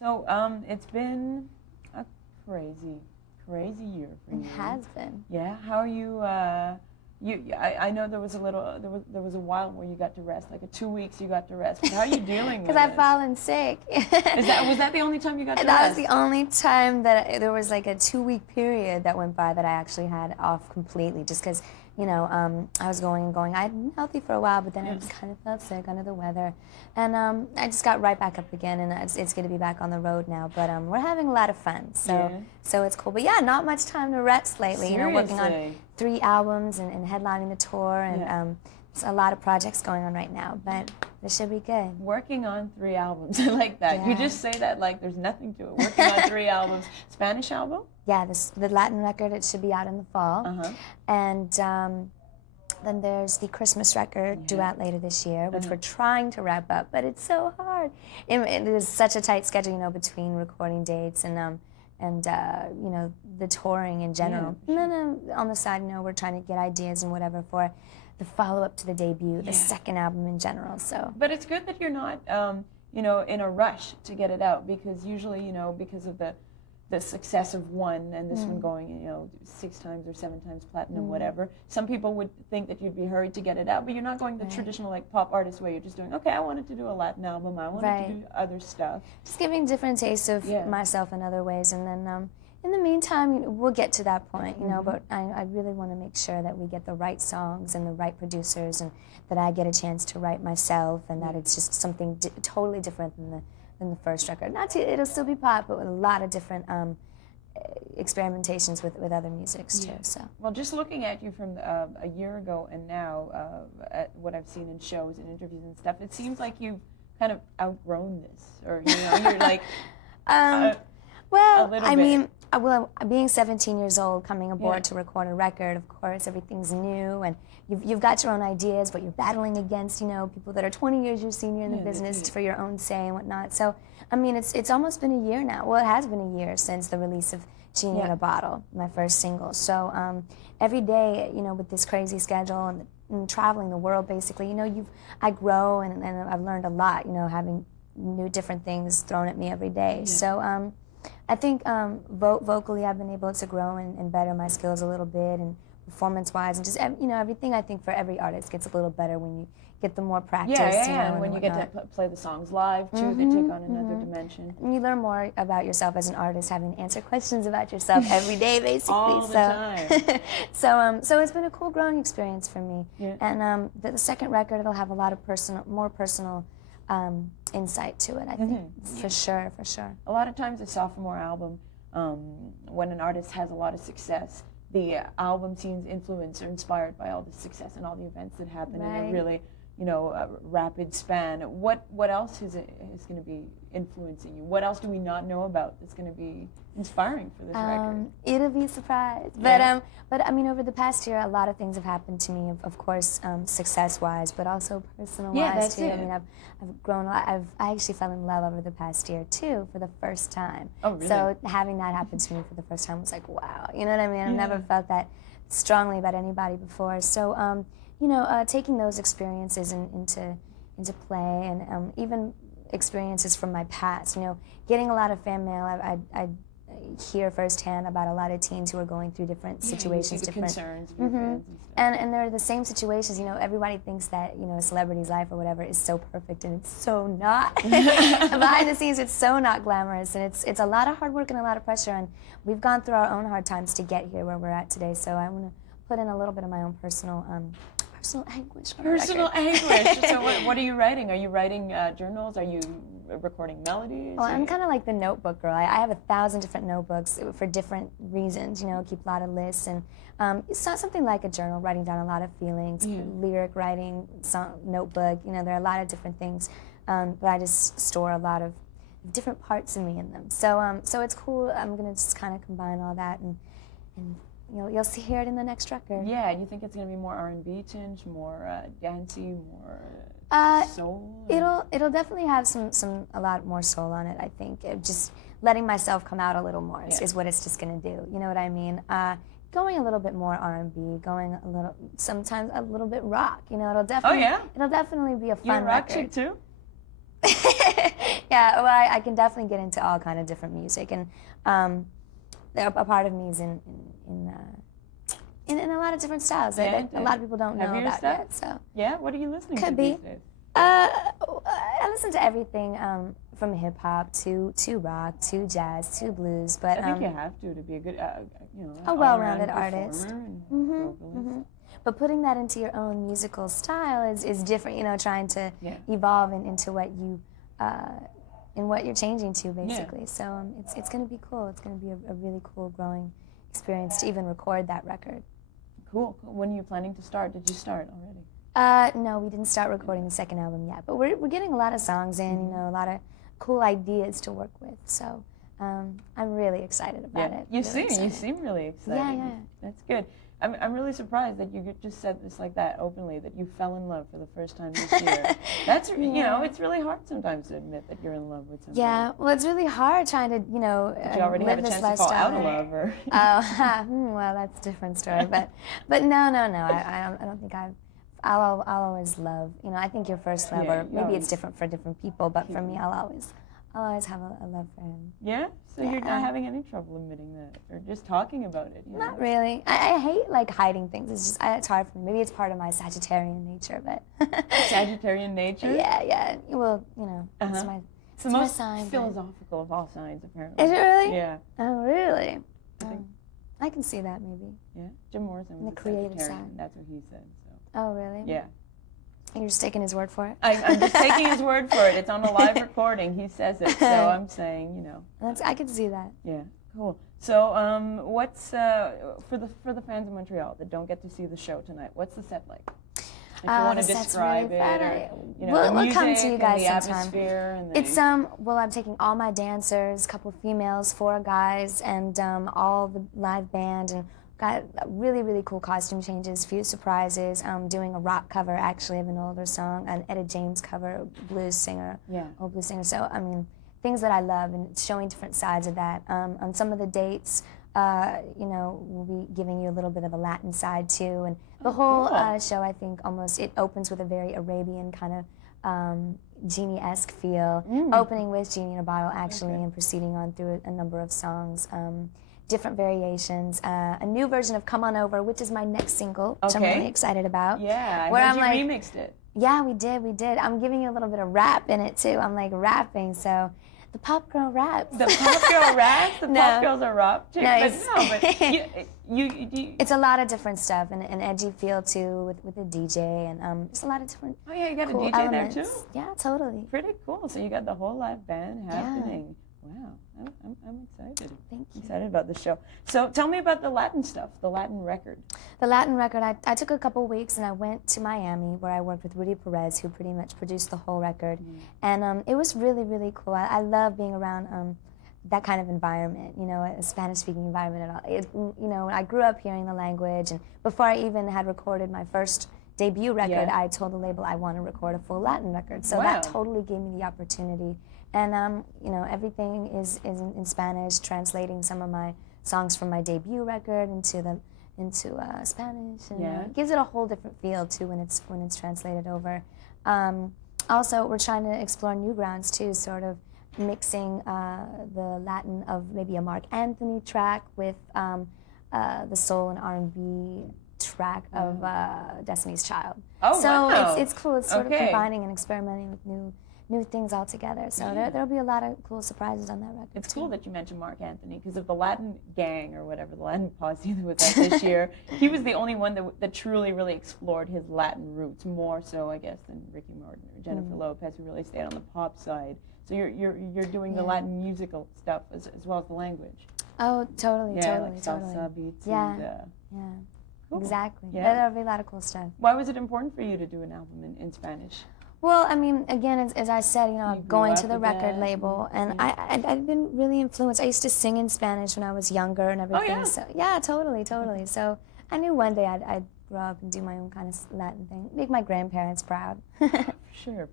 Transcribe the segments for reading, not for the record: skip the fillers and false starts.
So it's been a crazy, crazy year for you. It has been. Yeah. How are you? I know there was a little, there was a while where you got to rest, like 2 weeks you got to rest. But how are you dealing with Because I've fallen sick. Was that the only time you got to That rest? was the only time that there was like a 2-week period that went by that I actually had off completely, just because, you know, I was going and going. I'd been healthy for a while, but then I just kind of felt sick, under the weather. And I just got right back up again, and it's good to be back on the road now. But we're having a lot of fun, so it's cool. But yeah, not much time to rest lately. Seriously? You know, working on 3 albums and headlining the tour, and there's a lot of projects going on right now, but it should be good. Working on 3 albums, I like that. Yeah. You just say that like there's nothing to it. Working on 3 albums. Spanish album? Yeah, the Latin record, it should be out in the fall. And then there's the Christmas record due out later this year, which we're trying to wrap up, but it's so hard. It is such a tight schedule, you know, between recording dates and you know, the touring in general. Yeah, And then on the side, you know, we're trying to get ideas and whatever for the follow-up to the debut, the second album in general. So. But it's good that you're not, you know, in a rush to get it out, because usually, you know, because of the success of one and this one going, you know, 6 times or 7 times platinum, whatever. Some people would think that you'd be hurried to get it out, but you're not going the traditional like pop artist way. You're just doing, okay, I wanted to do a Latin album, I wanted to do other stuff. Just giving different tastes of myself in other ways, and then in the meantime, you know, we'll get to that point, you know. But I really want to make sure that we get the right songs and the right producers, and that I get a chance to write myself, and that it's just something totally different than the first record. It'll still be pop, but with a lot of different experimentations with other musics too. So. Well, just looking at you from a year ago and now, at what I've seen in shows and interviews and stuff, it seems like you've kind of outgrown this, or you know, you're like. Well, I mean, being 17 years old, coming aboard to record a record, of course, everything's new, and you've got your own ideas, but you're battling against, you know, people that are 20 years your senior in the business for your own say and whatnot. So, I mean, it's almost been a year now. Well, it has been a year since the release of Genie in a Bottle, my first single. So every day, you know, with this crazy schedule and traveling the world, basically, you know, I grow, and I've learned a lot, you know, having new different things thrown at me every day. So I think vocally I've been able to grow and better my skills a little bit, and performance-wise, and just, you know, everything I think for every artist gets a little better when you get the more practice. You know, and when you get to play the songs live too, they take on another dimension. And you learn more about yourself as an artist, having to answer questions about yourself every day, basically. All the time. So it's been a cool growing experience for me. And the second record, it'll have a lot of more personal insight to it, I think, for sure. A lot of times a sophomore album, when an artist has a lot of success, the album seems influenced or inspired by all the success and all the events that happen in a really, you know, rapid span. What else is going to be influencing you? What else do we not know about that's going to be inspiring for this record? It'll be a surprise. But I mean, over the past year, a lot of things have happened to me, of course, success-wise, but also personal-wise too. I mean, I've grown a lot. I actually fell in love over the past year too, for the first time. Oh, really? So having that happen to me for the first time was like, wow. You know what I mean? I've never felt that strongly about anybody before. So, you know, taking those experiences into play, and even experiences from my past. You know, getting a lot of fan mail. I hear firsthand about a lot of teens who are going through different situations, different concerns, fans and stuff. And they're the same situations. You know, everybody thinks that, you know, a celebrity's life or whatever is so perfect, and it's so not. Behind the scenes, it's so not glamorous, and it's a lot of hard work and a lot of pressure. And we've gone through our own hard times to get here where we're at today. So I want to put in a little bit of my own personal anguish. Personal anguish. So what are you writing? Are you writing journals? Are you recording melodies? Well, I'm kind of like the notebook girl. I have 1,000 different notebooks for different reasons, you know, keep a lot of lists. And it's not something like a journal, writing down a lot of feelings, lyric writing, song, notebook. You know, there are a lot of different things, but I just store a lot of different parts of me in them. So so it's cool. I'm going to just kind of combine all that, and you'll hear it in the next record. Yeah, you think it's going to be more R&B tinge, more dancey, more soul? It'll definitely have a lot more soul on it, I think. Just letting myself come out a little more is what it's just going to do. You know what I mean? Going a little bit more R&B, sometimes a little bit rock. You know, it'll definitely be a fun You're a rock record. chick too? Yeah, well, I can definitely get into all kind of different music, and a part of me is in a lot of different styles that a lot of people don't know about yet. So yeah, what are you listening to be. these days? I listen to everything from hip hop to rock to jazz to blues, but I think you have to be a good, a well-rounded artist. And vocalist. But putting that into your own musical style is different. You know, trying to evolve into what you in what you're changing to, basically. So it's going to be cool. It's going to be a really cool growing experience to even record that record. Cool. When are you planning to start? Did you start already? No, we didn't start recording the second album yet, but we're getting a lot of songs in, you know, a lot of cool ideas to work with. So I'm really excited about it. You seem really excited. Yeah. That's good. I'm really surprised that you just said this like that openly, that you fell in love for the first time this year. That's, you know, it's really hard sometimes to admit that you're in love with somebody. Yeah, well, it's really hard trying to, you know, but you already live have a this chance lifestyle. to fall out of love, or Well, that's a different story. But no. I don't think I'll always love. You know, I think your first love, or maybe it's different for different people, but for me, I'll always have a love for him. Yeah? So you're not having any trouble admitting that, or just talking about it? You know? Not really. I hate like hiding things. It's just it's hard for me. Maybe it's part of my Sagittarian nature, but Sagittarian nature? Yeah. Well, you know, it's the most sign, philosophical of all signs, apparently. Is it really? Yeah. Oh, really? I can see that maybe. Yeah. Jim Morrison was the creative Sagittarian. side. That's what he said. So. Oh, really? Yeah. You're just taking his word for it? I'm just taking his word for it. It's on a live recording. He says it, so I'm saying, you know. I can see that. Yeah, cool. So, what's for the fans of Montreal that don't get to see the show tonight? What's the set like? If you want to describe it, or you know, the music come to you guys and the sometime. atmosphere, and the... It's well, I'm taking all my dancers, a couple females, 4 guys, and all the live band, and got really, really cool costume changes, few surprises. Doing a rock cover, actually, of an older song, an Etta James cover, blues singer, old blues singer. So, I mean, things that I love, and showing different sides of that. On some of the dates, you know, we'll be giving you a little bit of a Latin side, too. And the whole show, I think, it opens with a very Arabian kind of Genie-esque feel, opening with Genie in a Bottle, actually, and proceeding on through a number of songs. Different variations, a new version of Come On Over, which is my next single, which I'm really excited about. Yeah, where I heard you remixed it. Yeah, we did. I'm giving you a little bit of rap in it, too. I'm like rapping, so the pop girl raps. The pop girl raps? The pop girls are rap chicks? No, you it's a lot of different stuff, and an edgy feel, too, with a DJ, and just a lot of different Oh, yeah, you got cool a DJ elements. there, too? Yeah, totally. Pretty cool. So you got the whole live band happening. Wow, I'm excited. Thank you. Excited about the show. So tell me about the Latin stuff, the Latin record. The Latin record, I took a couple weeks and I went to Miami, where I worked with Rudy Perez, who pretty much produced the whole record. And it was really, really cool. I love being around that kind of environment, you know, a Spanish-speaking environment at all. You know, I grew up hearing the language, and before I even had recorded my first debut record, I told the label I want to record a full Latin record. So that totally gave me the opportunity. And you know, everything is in Spanish, translating some of my songs from my debut record into Spanish, and it gives it a whole different feel too when it's translated over. Also, we're trying to explore new grounds too, sort of mixing the Latin of maybe a Mark Anthony track with the soul and R&B track of Destiny's Child. Oh, so wow. it's cool. It's sort of combining and experimenting with new things all together. So there'll be a lot of cool surprises on that record. It's cool that you mentioned Mark Anthony, because of the Latin gang, or whatever, the Latin posse that was out this year, he was the only one that truly, really explored his Latin roots, more so, I guess, than Ricky Martin or Jennifer Lopez, who really stayed on the pop side. So you're doing the Latin musical stuff as well as the language. Oh, totally. Like salsa beats and... Cool. Exactly. Yeah. There'll be a lot of cool stuff. Why was it important for you to do an album in Spanish? Well, I mean, again, as I said, you know, going to the record label, and I've been really influenced. I used to sing in Spanish when I was younger and everything. Oh, yeah? So yeah, totally. So I knew one day I'd grow up and do my own kind of Latin thing, make my grandparents proud. For sure.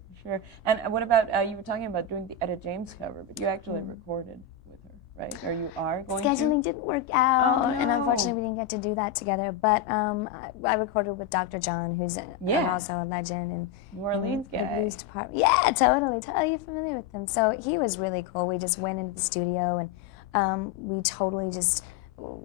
And what about, you were talking about doing the Etta James cover, but you actually recorded with her. right? Or you are going Scheduling to? didn't work out, Oh, no. and unfortunately we didn't get to do that together. But I recorded with Dr. John, who's also a legend, and New Orleans the guy. blues department. Yeah, totally. You're familiar with him. So he was really cool. We just went into the studio, and we totally just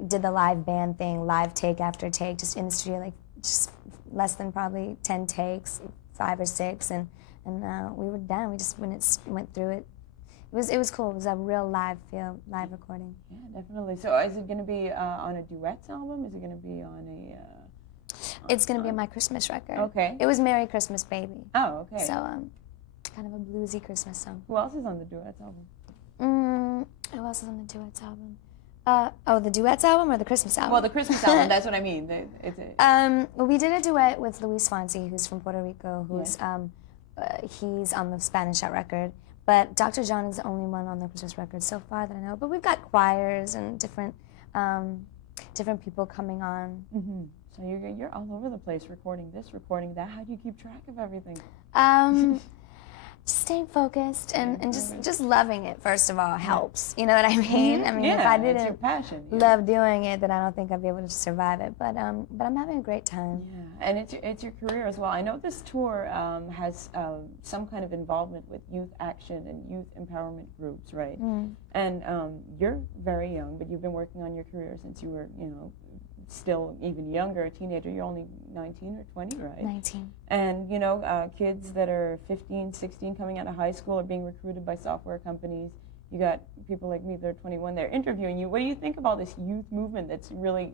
did the live band thing, live take after take, just in the studio, like just less than probably 10 takes, 5 or 6, and we were done. We just went through it. It was cool. It was a real live feel, live recording. Yeah, definitely. So is it going to be on a duets album? Is it going to be on a... It's going to be on my Christmas record. Okay. It was Merry Christmas Baby. Oh, okay. So kind of a bluesy Christmas song. Who else is on the duets album? Who else is on the duets album? The duets album or the Christmas album? Well, the Christmas album, that's what I mean. We did a duet with Luis Fonsi, who's from Puerto Rico, who's he's on the Spanish Out record. But Dr. John is the only one on the Christmas record so far that I know. But we've got choirs and different people coming on. Mm-hmm. So you're all over the place, recording this, recording that. How do you keep track of everything? Just staying focused and just loving it, first of all, helps. You know what I mean? I mean, if I it's your didn't passion, love doing it, then I don't think I'd be able to survive it. But I'm having a great time. Yeah, and it's your career as well. I know this tour has some kind of involvement with youth action and youth empowerment groups, right? Mm. And you're very young, but you've been working on your career since you were, still even younger, a teenager. You're only 19 or 20, right? 19. And, kids that are 15, 16, coming out of high school are being recruited by software companies. You got people like me that are 21, they're interviewing you. What do you think about this youth movement that's really,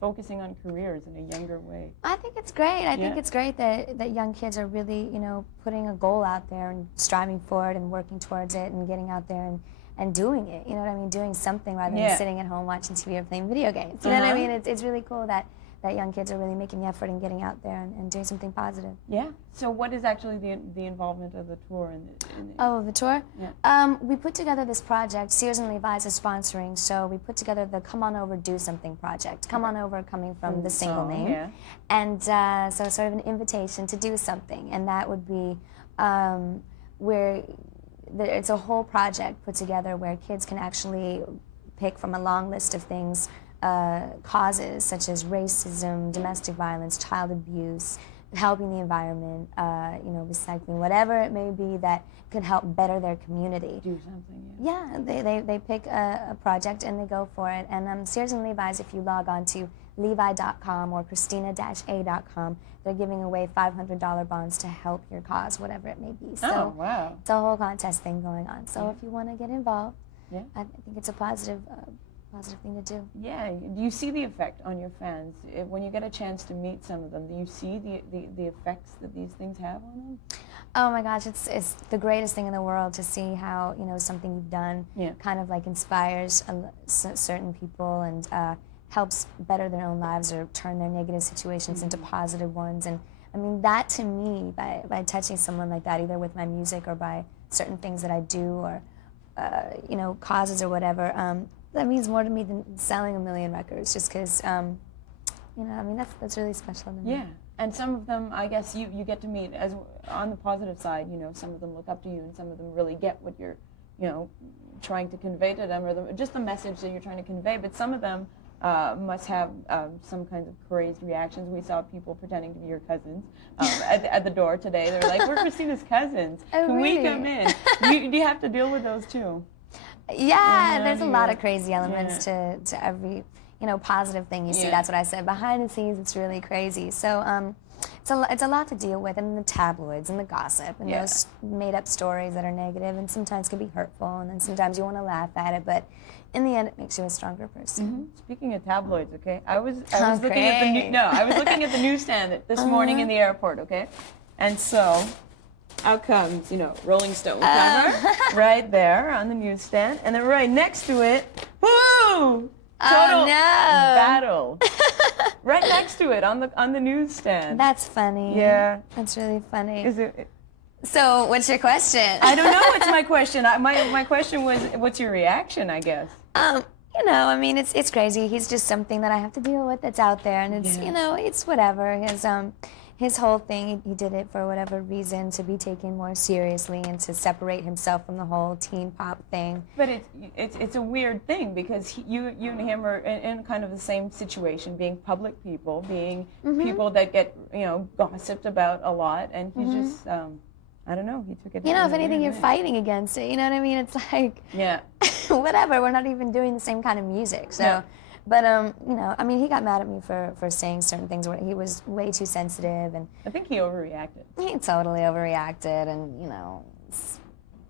focusing on careers in a younger way? I think it's great. I think it's great that young kids are really, putting a goal out there and striving for it and working towards it and getting out there and doing it, you know what I mean? Doing something rather than sitting at home watching TV or playing video games. You know what I mean? It's really cool that young kids are really making the effort and getting out there and doing something positive. Yeah. So what is actually the involvement of the tour? The tour? Yeah. We put together this project. Sears and Levi's is sponsoring, so we put together the Come On Over, Do Something project. Come On Over coming from the single name. Yeah. And so it's sort of an invitation to do something, and that would be where it's a whole project put together where kids can actually pick from a long list of things, causes such as racism, domestic violence, child abuse, helping the environment, recycling, whatever it may be that could help better their community. Do something, they pick a project and they go for it. And Sears and Levi's, if you log on to levi.com or christina-a.com, they're giving away $500 bonds to help your cause, whatever it may be. So wow. it's a whole contest thing going on. So if you want to get involved, I think it's a positive thing to do. Yeah. Do you see the effect on your fans? When you get a chance to meet some of them, do you see the effects that these things have on them? Oh my gosh, it's the greatest thing in the world to see how, something you've done kind of like inspires certain people and helps better their own lives or turn their negative situations into positive ones. And I mean, that to me, by touching someone like that, either with my music or by certain things that I do or, causes or whatever, that means more to me than selling 1 million records, just because, that's really special to me. Yeah. And some of them, I guess, you get to meet, as on the positive side, some of them look up to you and some of them really get what you're, trying to convey to them, or just the message that you're trying to convey. But some of them must have some kinds of crazed reactions. We saw people pretending to be your cousins at the door today. They were like, "We're Christina's cousins. Can we come in?" Do you have to deal with those too? Yeah, there's a lot of crazy elements to every positive thing you see. That's what I said. Behind the scenes, it's really crazy. So it's a lot to deal with, and the tabloids and the gossip and those made-up stories that are negative and sometimes can be hurtful, and then sometimes you want to laugh at it, but in the end, it makes you a stronger person. Mm-hmm. Speaking of tabloids, okay, I was looking at the newsstand this morning in the airport, okay, and so out comes Rolling Stone cover right there on the newsstand, and then right next to it, woo! Total battle. Right next to it on the newsstand. That's funny. Yeah. That's really funny. Is it? So, what's your question? I don't know what's my question. My question was, what's your reaction, I guess? It's crazy. He's just something that I have to deal with that's out there, and it's, it's whatever. his whole thing, he did it for whatever reason, to be taken more seriously and to separate himself from the whole teen pop thing. But it's a weird thing because you and him are in kind of the same situation, being public people, being people that get gossiped about a lot, and he just I don't know, he took it. If anything, you're fighting against it. You know what I mean? It's like whatever. We're not even doing the same kind of music, so. Yeah. But, I mean, he got mad at me for saying certain things where he was way too sensitive. And I think he overreacted. He totally overreacted, and,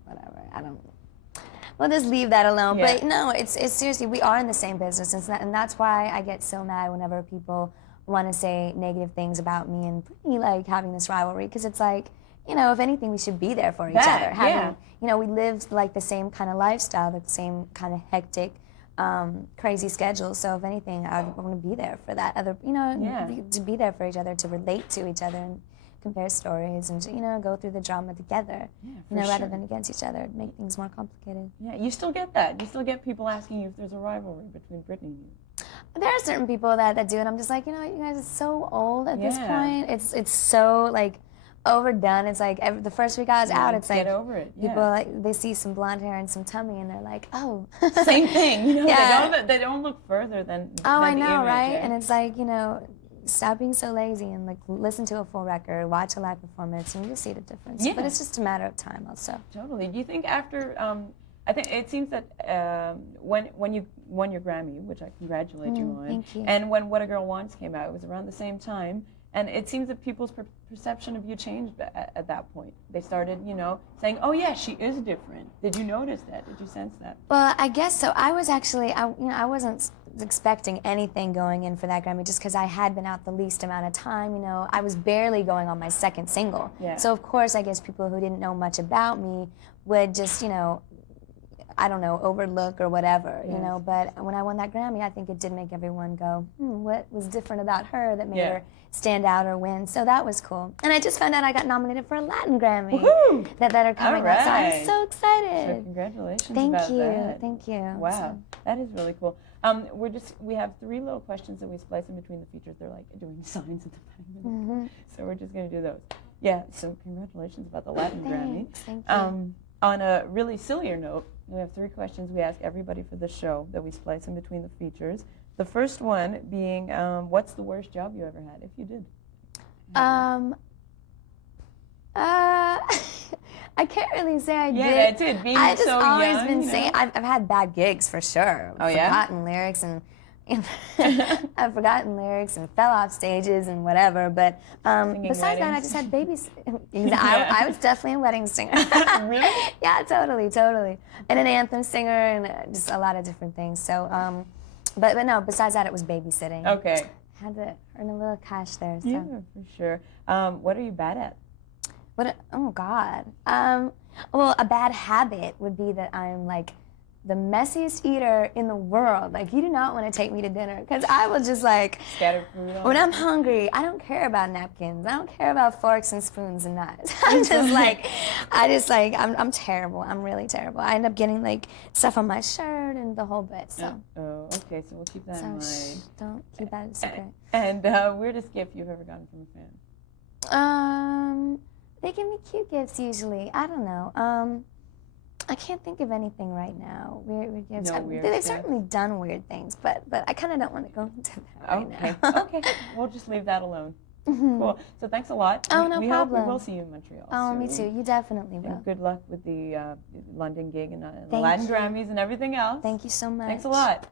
whatever. We'll just leave that alone. Yeah. But, no, it's seriously, we are in the same business, and that's why I get so mad whenever people want to say negative things about me and Brittany, like, having this rivalry, because it's like, if anything, we should be there for each other. We live, like, the same kind of lifestyle, the same kind of hectic, crazy schedule. So if anything, I want to be there for that other, to be there for each other, to relate to each other and compare stories and, go through the drama together, rather than against each other, make things more complicated. Yeah, you still get that. You still get people asking you if there's a rivalry between Brittany and you. There are certain people that do it. I'm just like, you guys are so old at this point. It's so, like, overdone. It's like the first week I was out, it's like, get over it. People like, they see some blonde hair and some tummy and they're like, oh. Same thing, they don't look further than I know, the image, right? And it's like, stop being so lazy and like listen to a full record, watch a live performance, and you just see the difference. But it's just a matter of time also. Totally. Do you think after, I think it seems that when you won your Grammy, which I congratulate you on, thank you. And when What a Girl Wants came out, it was around the same time. And it seems that people's perception of you changed at that point. They started, saying, "Oh yeah, she is different." Did you notice that? Did you sense that? Well, I guess so. I was actually, I wasn't expecting anything going in for that Grammy, just because I had been out the least amount of time. I was barely going on my second single. Yeah. So of course, I guess people who didn't know much about me would just, I don't know, overlook or whatever, But when I won that Grammy, I think it did make everyone go, what was different about her that made her stand out or win? So that was cool. And I just found out I got nominated for a Latin Grammy that are coming out. So I'm so excited. So congratulations about that. Thank you. Wow, that is really cool. We have 3 little questions that we splice in between the features. They're like doing signs at the back. So we're just going to do those. Yeah, so congratulations about the Latin Grammy. Thank you. On a really sillier note, we have 3 questions we ask everybody for the show that we splice in between the features. The first one being, what's the worst job you ever had, if you did? I can't really say I did. Yeah, that's it. Being I just so always young, been saying I've had bad gigs for sure. Oh yeah. Forgotten lyrics and I've forgotten lyrics and fell off stages and whatever. But besides that, I just had babies. I was definitely a wedding singer. Really? Yeah, totally. And an anthem singer and just a lot of different things. So, but no. Besides that, it was babysitting. Okay. Had to earn a little cash there. So. Yeah, for sure. What are you bad at? Oh God. Well, a bad habit would be that I'm like the messiest eater in the world. Like, you do not want to take me to dinner because I will just like scatter food. When I'm hungry, I don't care about napkins. I don't care about forks and spoons and knives. I'm terrible. I'm really terrible. I end up getting like stuff on my shirt and the whole bit. So. Oh, okay. So we'll keep that in mind. Don't keep that a secret. And weirdest gift you've ever gotten from a fan? They give me cute gifts usually. I don't know. I can't think of anything right now. Weird gifts. They've certainly done weird things, but I kind of don't want to go into that right now. Okay, we'll just leave that alone. Cool. So thanks a lot. Oh, no problem. We hope we will see you in Montreal soon. Me too. You definitely will. And good luck with the London gig and the Latin Grammys and everything else. Thank you so much. Thanks a lot.